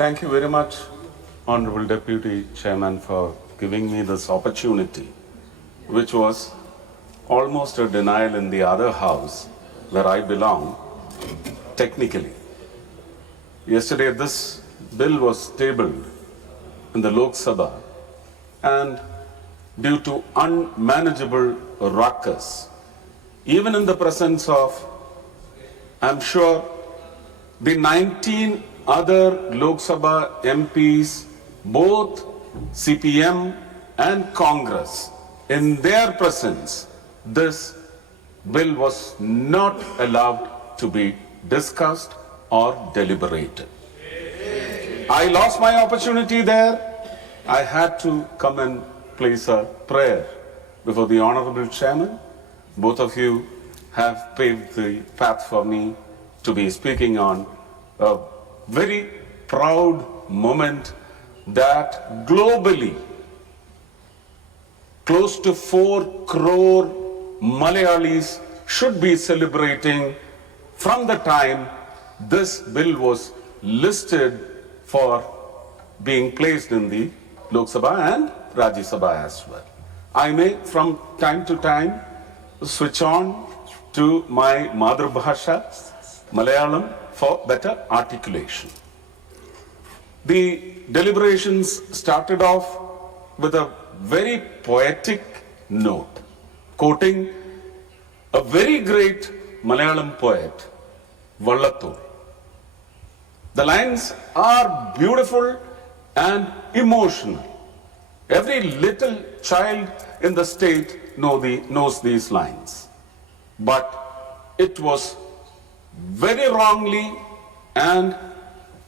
Thank you very much, Honorable Deputy Chairman, for giving me this opportunity, which was almost a denial in the other house where I belong, technically. Yesterday, this bill was tabled in the Lok Sabha, and due to unmanageable ruckus, even in the presence of, I'm sure, the 19 other Lok Sabha MPs, both CPM and Congress, in their presence, this bill was not allowed to be discussed or deliberated. I lost my opportunity there. I had to come and place a prayer before the Honorable Chairman. Both of you have paved the path for me to be speaking on a very proud moment that globally close to 4 crore Malayalis should be celebrating from the time this bill was listed for being placed in the Lok Sabha and Rajya Sabha as well. I may from time to time switch on to my mother bhasha, Malayalam, for better articulation. The deliberations started off with a very poetic note, quoting a very great Malayalam poet, Vallathol. The lines are beautiful and emotional. Every little child in the state knows these lines. But it was very wrongly, and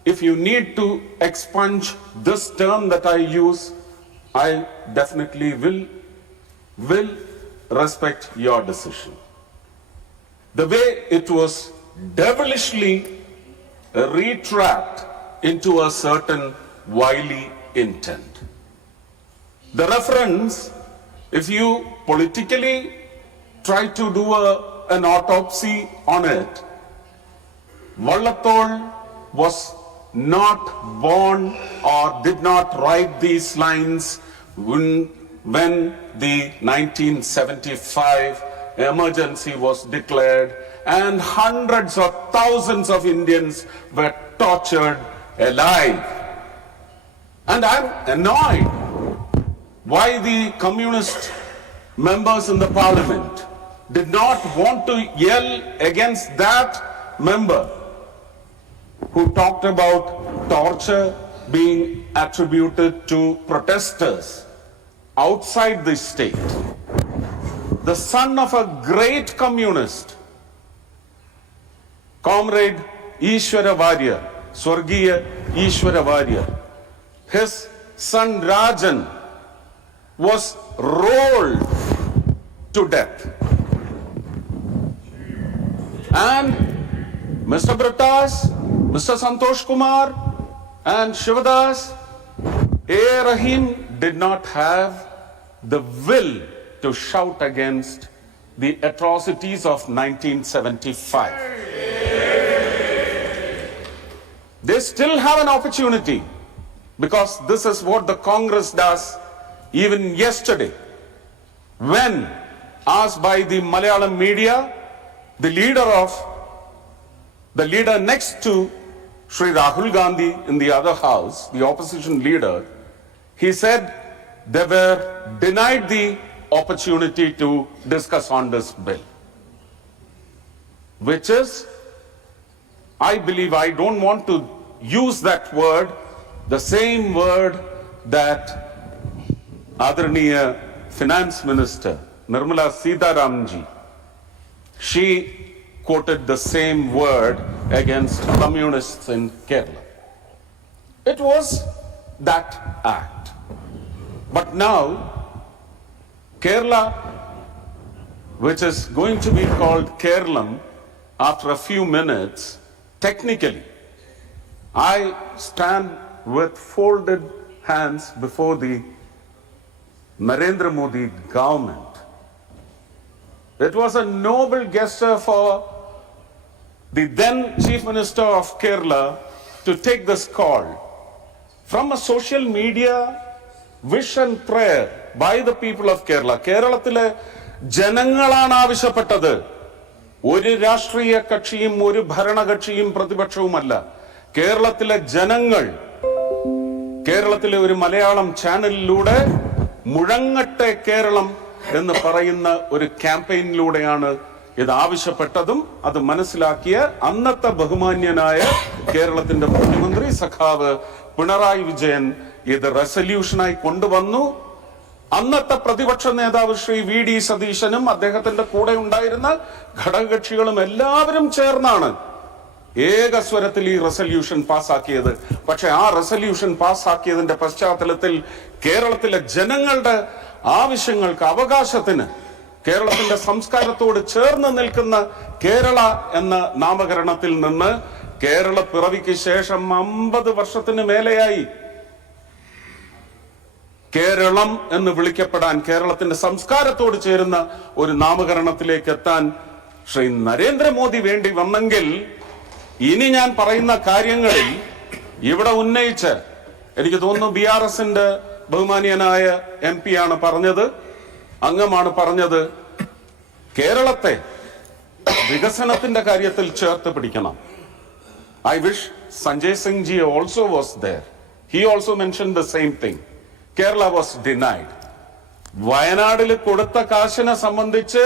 if you need to expunge this term that I use, I definitely will respect your decision. The way it was devilishly retrapped into a certain wily intent. The reference, if you politically try to do an autopsy on it, Vallathol was not born or did not write these lines when the 1975 emergency was declared and hundreds or thousands of Indians were tortured alive. And I'm annoyed why the communist members in the parliament did not want to yell against that member who talked about torture being attributed to protesters outside the state. The son of a great communist, Comrade Ishwara Warrior, Swargiya Ishwara Warrior, his son Rajan was rolled to death. And Mr. Britas, Mr. Santosh Kumar and Shivadas, A. Rahim did not have the will to shout against the atrocities of 1975. They still have an opportunity, because this is what the Congress does. Even yesterday, when asked by the Malayalam media, the leader next to Sri Rahul Gandhi in the other house, the opposition leader, he said they were denied the opportunity to discuss on this bill. Which is, I believe, I don't want to use that word, the same word that Adaraniya Finance Minister Nirmala Sitharamanji, she quoted the same word against communists in Kerala. It was that act. But now, Kerala, which is going to be called Kerala after a few minutes, technically, I stand with folded hands before the Narendra Modi government. It was a noble gesture for the then Chief Minister of Kerala to take this call from a social media wish and prayer by the people of Kerala. കേരളത്തിലെ ജനങ്ങളാണ് ആവശ്യപ്പെട്ടത്. ഒരു രാഷ്ട്രീയ കക്ഷിയും ഒരു ഭരണകക്ഷിയും പ്രതിപക്ഷവുമല്ല. കേരളത്തിലെ ജനങ്ങൾ കേരളത്തിലെ ഒരു മലയാളം ചാനലിലൂടെ മുഴങ്ങട്ടെ കേരളം എന്ന് പറയുന്ന ഒരു ക്യാമ്പയിനിലൂടെയാണ് ഇത് ആവശ്യപ്പെട്ടതും അത് മനസ്സിലാക്കിയ അന്നത്തെ ബഹുമാന്യനായ കേരളത്തിന്റെ മുഖ്യമന്ത്രി സഖാവ് പിണറായി വിജയൻ ഇത് റെസല്യൂഷനായി കൊണ്ടുവന്നു. അന്നത്തെ പ്രതിപക്ഷ നേതാവ് ശ്രീ വി ഡി സതീശനും അദ്ദേഹത്തിന്റെ കൂടെ ഉണ്ടായിരുന്ന ഘടകകക്ഷികളും എല്ലാവരും ചേർന്നാണ് ഏകസ്വരത്തിൽ ഈ റെസല്യൂഷൻ പാസ്സാക്കിയത്. പക്ഷെ ആ റെസല്യൂഷൻ പാസ്സാക്കിയതിന്റെ പശ്ചാത്തലത്തിൽ കേരളത്തിലെ ജനങ്ങളുടെ ആവശ്യങ്ങൾക്ക്, അവകാശത്തിന്, കേരളത്തിന്റെ സംസ്കാരത്തോട് ചേർന്ന് നിൽക്കുന്ന കേരള എന്ന നാമകരണത്തിൽ നിന്ന് കേരള പിറവിക്ക് ശേഷം 50 വർഷത്തിന് മേലെയായി കേരളം എന്ന് വിളിക്കപ്പെടാൻ, കേരളത്തിന്റെ സംസ്കാരത്തോട് ചേരുന്ന ഒരു നാമകരണത്തിലേക്ക് എത്താൻ ശ്രീ നരേന്ദ്രമോദി വേണ്ടി വന്നെങ്കിൽ ഇനി ഞാൻ പറയുന്ന കാര്യങ്ങളിൽ ഇവിടെ ഉന്നയിച്ച്, എനിക്ക് തോന്നുന്നു BRSന്റെ ബഹുമാനീയനായ MP ആണ് പറഞ്ഞത്, അംഗമാണ് പറഞ്ഞത്, കേരളത്തെ വികസനത്തിന്റെ കാര്യത്തിൽ ചേർത്ത് പിടിക്കണം. I wish Sanjay Singh ji also was there. He also mentioned the same thing. Kerala was denied. വയനാടിൽ കൊടുത്ത കാശിനെ സംബന്ധിച്ച്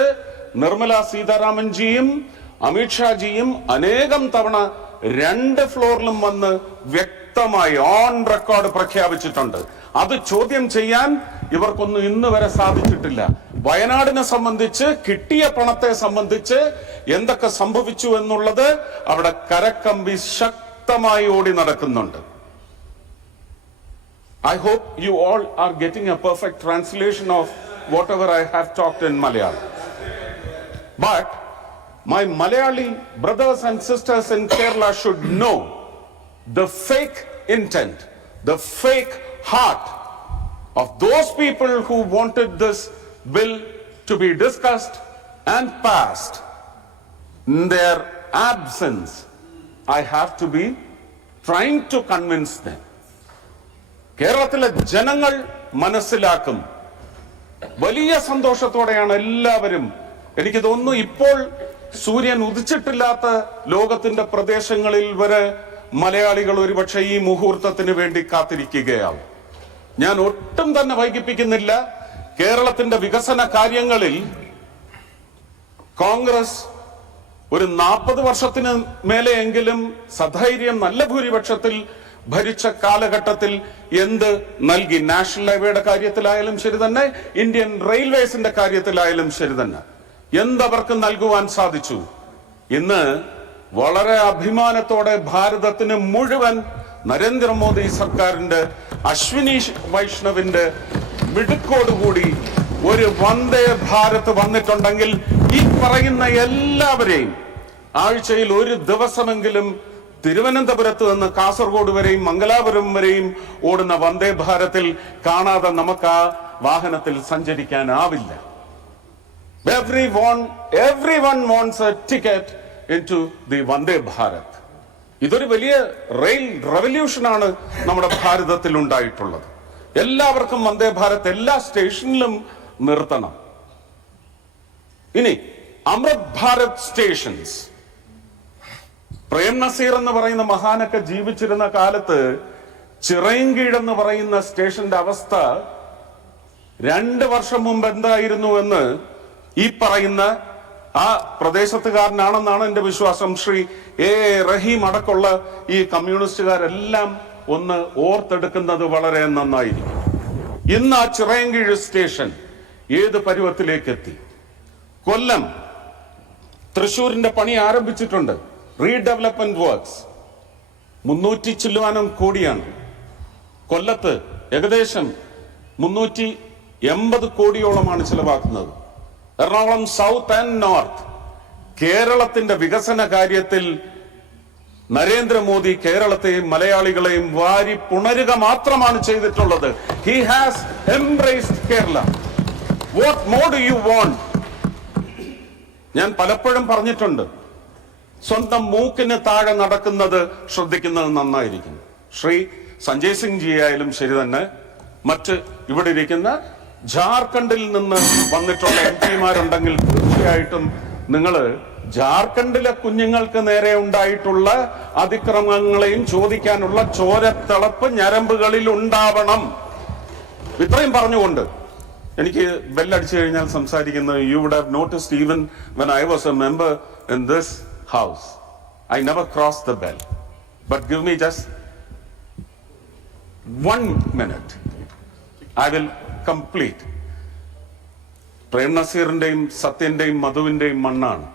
നിർമ്മല സീതാരാമൻ ജിയും അമിത്ഷാജിയും അനേകം തവണ 2 ഫ്ലോറിലും വന്ന് വ്യക്തമായി ഓൺ റെക്കോർഡ് പ്രഖ്യാപിച്ചിട്ടുണ്ട്. അത് ചോദ്യം ചെയ്യാൻ ഇവർക്കൊന്നും ഇന്ന് വരെ സാധിച്ചിട്ടില്ല. വയനാടിനെ സംബന്ധിച്ച് കിട്ടിയ പണത്തെ സംബന്ധിച്ച് എന്തൊക്കെ സംഭവിച്ചു എന്നുള്ളത് അവിടെ കരക്കമ്പി ശക്തമായി ഓടി നടക്കുന്നുണ്ട്. I hope you all are getting a perfect translation of whatever I have talked in Malayalam. But my Malayali brothers and sisters in Kerala should know the fake intent, the fake heart of those people who wanted this bill to be discussed and passed. In their absence, I have to be trying to convince them. കേരളത്തിലെ ജനങ്ങൾ മനസ്സിലാക്കും. വലിയ സന്തോഷത്തോടെയാണ് എല്ലാവരും, എനിക്ക് തോന്നുന്നു ഇപ്പോൾ സൂര്യൻ ഉദിച്ചിട്ടില്ലാത്ത ലോകത്തിന്റെ പ്രദേശങ്ങളിൽ വരെ മലയാളികൾ ഒരുപക്ഷെ ഈ മുഹൂർത്തത്തിന് വേണ്ടി കാത്തിരിക്കുകയാവും. ഞാൻ ഒട്ടും തന്നെ വൈകിപ്പിക്കുന്നില്ല. കേരളത്തിന്റെ വികസന കാര്യങ്ങളിൽ കോൺഗ്രസ് ഒരു 40 വർഷത്തിന് മേലെയെങ്കിലും സധൈര്യം നല്ല ഭൂരിപക്ഷത്തിൽ ഭരിച്ച കാലഘട്ടത്തിൽ എന്ത് നൽകി? നാഷണൽ ഹൈവേയുടെ കാര്യത്തിലായാലും ശരി തന്നെ, ഇന്ത്യൻ റെയിൽവേസിന്റെ കാര്യത്തിലായാലും ശരി തന്നെ, എന്തവർക്ക് നൽകുവാൻ സാധിച്ചു? ഇന്ന് വളരെ അഭിമാനത്തോടെ ഭാരതത്തിന് മുഴുവൻ നരേന്ദ്രമോദി സർക്കാരിന്റെ, അശ്വിനി വൈഷ്ണവിന്റെ മിടുക്കോടുകൂടി ഒരു വന്ദേ ഭാരത് വന്നിട്ടുണ്ടെങ്കിൽ ഈ പറയുന്ന എല്ലാവരെയും ആഴ്ചയിൽ ഒരു ദിവസമെങ്കിലും തിരുവനന്തപുരത്ത് നിന്ന് കാസർഗോഡ് വരെയും മംഗലാപുരം വരെയും ഓടുന്ന വന്ദേ ഭാരതിൽ കാണാതെ നമുക്ക് ആ വാഹനത്തിൽ സഞ്ചരിക്കാനാവില്ല. Everyone wants a ticket into the Vande Bharat. ഇതൊരു വലിയ റെയിൽ റെവല്യൂഷനാണ് നമ്മുടെ ഭാരതത്തിൽ ഉണ്ടായിട്ടുള്ളത്. എല്ലാവർക്കും വന്ദേ ഭാരത് എല്ലാ സ്റ്റേഷനിലും നിർത്തണം. ഇനി അമൃത് ഭാരത് സ്റ്റേഷൻസ്, പ്രേം നസീർ എന്ന് പറയുന്ന മഹാനൊക്കെ ജീവിച്ചിരുന്ന കാലത്ത് ചിറയൻകീഴ് എന്ന് പറയുന്ന സ്റ്റേഷന്റെ അവസ്ഥ 2 വർഷം മുമ്പ് എന്തായിരുന്നു എന്ന് ഈ പറയുന്ന ആ പ്രദേശത്തുകാരനാണെന്നാണ് എന്റെ വിശ്വാസം. ശ്രീ എ റഹീം അടക്കമുള്ള ഈ കമ്മ്യൂണിസ്റ്റുകാരെല്ലാം ഒന്ന് ഓർത്തെടുക്കുന്നത് വളരെ നന്നായിരിക്കും. ഇന്ന് ആ ചിറയൻകീഴ് സ്റ്റേഷൻ ഏത് പരുവത്തിലേക്ക് എത്തി? കൊല്ലം, തൃശ്ശൂരിന്റെ പണി ആരംഭിച്ചിട്ടുണ്ട്. റീഡെവലപ്മെന്റ് വർക്ക്സ് 300 ചില്ലുവാനം കോടിയാണ്. കൊല്ലത്ത് ഏകദേശം 380 കോടിയോളമാണ് ചിലവാക്കുന്നത്. Ernakulam south and north. കേരളത്തിന്റെ വികസന കാര്യത്തിൽ നരേന്ദ്രമോദി കേരളത്തെയും മലയാളികളെയും വാരി പുണരുക മാത്രമാണ് ചെയ്തിട്ടുള്ളത്. He has embraced Kerala. What more do you want? ഞാൻ പലപ്പോഴും പറഞ്ഞിട്ടുണ്ട്, സ്വന്തം മൂക്കിന് താഴെ നടക്കുന്നത് ശ്രദ്ധിക്കുന്നത് നന്നായിരിക്കും. ശ്രീ സഞ്ജയ് സിംഗ് ജി ആയാലും ശരി തന്നെ, മറ്റ് ഇവിടെ ഇരിക്കുന്ന ജാർഖണ്ഡിൽ നിന്ന് വന്നിട്ടുള്ള MP-മാരുണ്ടെങ്കിൽ തീർച്ചയായിട്ടും നിങ്ങൾ ജാർഖണ്ഡിലെ കുഞ്ഞുങ്ങൾക്ക് നേരെ ഉണ്ടായിട്ടുള്ള അതിക്രമങ്ങളെയും ചോദിക്കാനുള്ള ചോരത്തിളപ്പ് ഞരമ്പുകളിൽ ഉണ്ടാവണം. ഇത്രയും പറഞ്ഞുകൊണ്ട് എനിക്ക് ബെല്ലടിച്ചു കഴിഞ്ഞാൽ സംസാരിക്കുന്നത്, you would have noticed even when I was a member in this house, I never cross the bell. But give me just 1 minute. I will complete. Prem നസീറിന്റെയും സത്യന്റെയും മധുവിന്റെയും മണ്ണാണ്.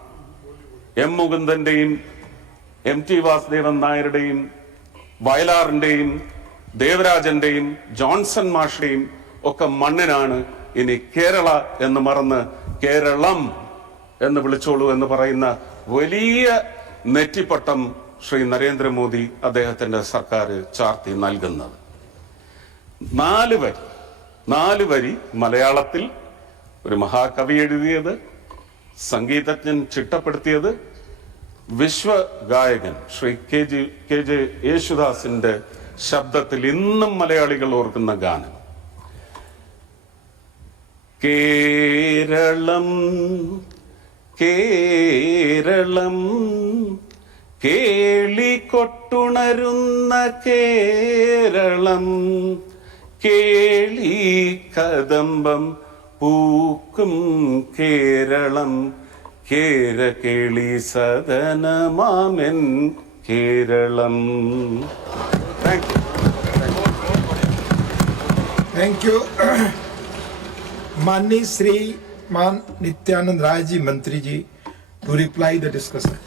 M. മുകുന്ദന്റെയും MT വാസുദേവൻ നായരുടെയും വയലാറിന്റെയും ദേവരാജന്റെയും ജോൺസൺ മാഷയുടെയും ഒക്കെ മണ്ണിനാണ് ഇനി കേരള എന്ന് മറന്ന് കേരളം എന്ന് വിളിച്ചോളൂ എന്ന് പറയുന്ന വലിയ നെറ്റിപ്പട്ടം ശ്രീ നരേന്ദ്രമോദി അദ്ദേഹത്തിന്റെ സർക്കാർ ചാർത്തി നൽകുന്നത്. 4 വരി മലയാളത്തിൽ ഒരു മഹാകവി എഴുതിയത്, സംഗീതജ്ഞൻ ചിട്ടപ്പെടുത്തിയത്, വിശ്വഗായകൻ ശ്രീ KJ യേശുദാസിന്റെ ശബ്ദത്തിൽ ഇന്നും മലയാളികൾ ഓർക്കുന്ന ഗാനം. കേരളം കേരളം കേളികൊട്ടുണരുന്ന കേരളം, കേളി കദംബം പൂക്കും കേരളം, കേരകേളി സദനമാമെൻ കേരളം. Thank you. माननीय श्री मान नित्यानंद राय जी मंत्री जी to reply the discussion.